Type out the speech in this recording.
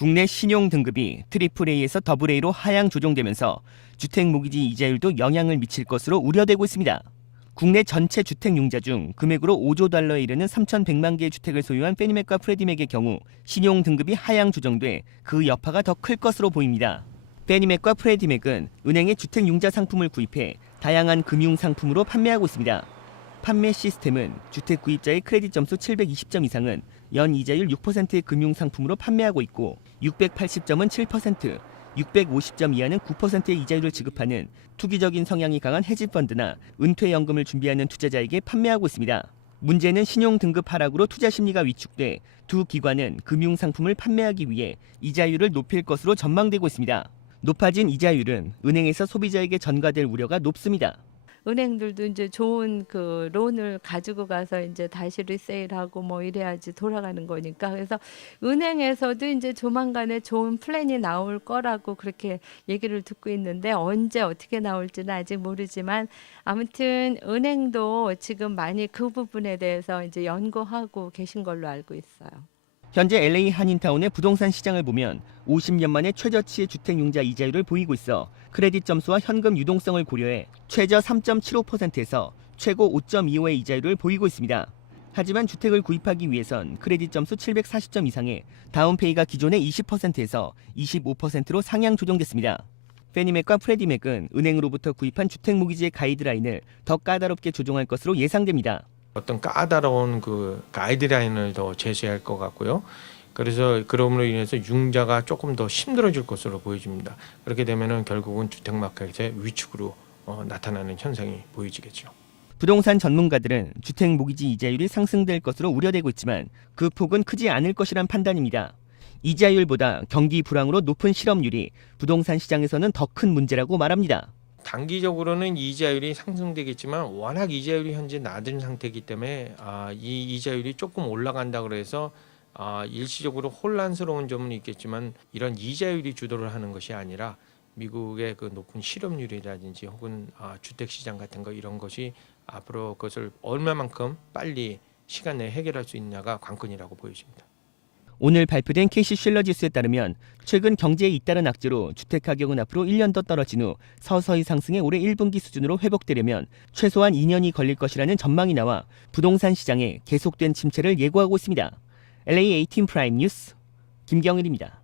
국내 신용 등급이 트리플 A에서 더블 A로 하향 조정되면서 주택 모기지 이자율도 영향을 미칠 것으로 우려되고 있습니다. 국내 전체 주택 융자 중 금액으로 5조 달러에 이르는 3,100만 개의 주택을 소유한 페니맥과 프레디맥의 경우 신용 등급이 하향 조정돼 그 여파가 더 클 것으로 보입니다. 페니맥과 프레디맥은 은행의 주택 융자 상품을 구입해 다양한 금융 상품으로 판매하고 있습니다. 판매 시스템은 주택 구입자의 크레딧 점수 720점 이상은 연 이자율 6%의 금융 상품으로 판매하고 있고 680점은 7%, 650점 이하는 9%의 이자율을 지급하는 투기적인 성향이 강한 헤지펀드나 은퇴연금을 준비하는 투자자에게 판매하고 있습니다. 문제는 신용 등급 하락으로 투자 심리가 위축돼 두 기관은 금융 상품을 판매하기 위해 이자율을 높일 것으로 전망되고 있습니다. 높아진 이자율은 은행에서 소비자에게 전가될 우려가 높습니다. 은행들도 이제 좋은 그 론을 가지고 가서 이제 다시 리세일하고 뭐 이래야지 돌아가는 거니까 그래서 은행에서도 이제 조만간에 좋은 플랜이 나올 거라고 그렇게 얘기를 듣고 있는데 언제 어떻게 나올지는 아직 모르지만 아무튼 은행도 지금 많이 그 부분에 대해서 이제 연구하고 계신 걸로 알고 있어요. 현재 LA 한인타운의 부동산 시장을 보면 50년 만에 최저치의 주택 융자 이자율을 보이고 있어 크레딧 점수와 현금 유동성을 고려해 최저 3.75%에서 최고 5.25의 이자율을 보이고 있습니다. 하지만 주택을 구입하기 위해선 크레딧 점수 740점 이상의 다운페이가 기존의 20%에서 25%로 상향 조정됐습니다. 페니맥과 프레디맥은 은행으로부터 구입한 주택 모기지의 가이드라인을 더 까다롭게 조정할 것으로 예상됩니다. 어떤 까다로운 그 가이드라인을 더 제시할 것 같고요. 그래서 그럼으로 인해서 융자가 조금 더 힘들어질 것으로 보여집니다. 그렇게 되면은 결국은 주택 마켓의 위축으로 어, 나타나는 현상이 보여지겠죠. 부동산 전문가들은 주택 모기지 이자율이 상승될 것으로 우려되고 있지만 그 폭은 크지 않을 것이란 판단입니다. 이자율보다 경기 불황으로 높은 실업률이 부동산 시장에서는 더 큰 문제라고 말합니다. 단기적으로는 이자율이 상승되겠지만 워낙 이자율이 현재 낮은 상태이기 때문에 아, 이 이자율이 조금 올라간다 그래서 아, 일시적으로 혼란스러운 점은 있겠지만 이런 이자율이 주도를 하는 것이 아니라 미국의 그 높은 실업률이라든지 혹은 아, 주택 시장 같은 거 이런 것이 앞으로 그것을 얼마만큼 빨리 시간 내에 해결할 수 있냐가 관건이라고 보여집니다. 오늘 발표된 캐시 쉴러 지수에 따르면 최근 경제에 잇따른 악재로 주택 가격은 앞으로 1년 더 떨어진 후 서서히 상승해 올해 1분기 수준으로 회복되려면 최소한 2년이 걸릴 것이라는 전망이 나와 부동산 시장에 계속된 침체를 예고하고 있습니다. LA 18 프라임 뉴스 김경일입니다.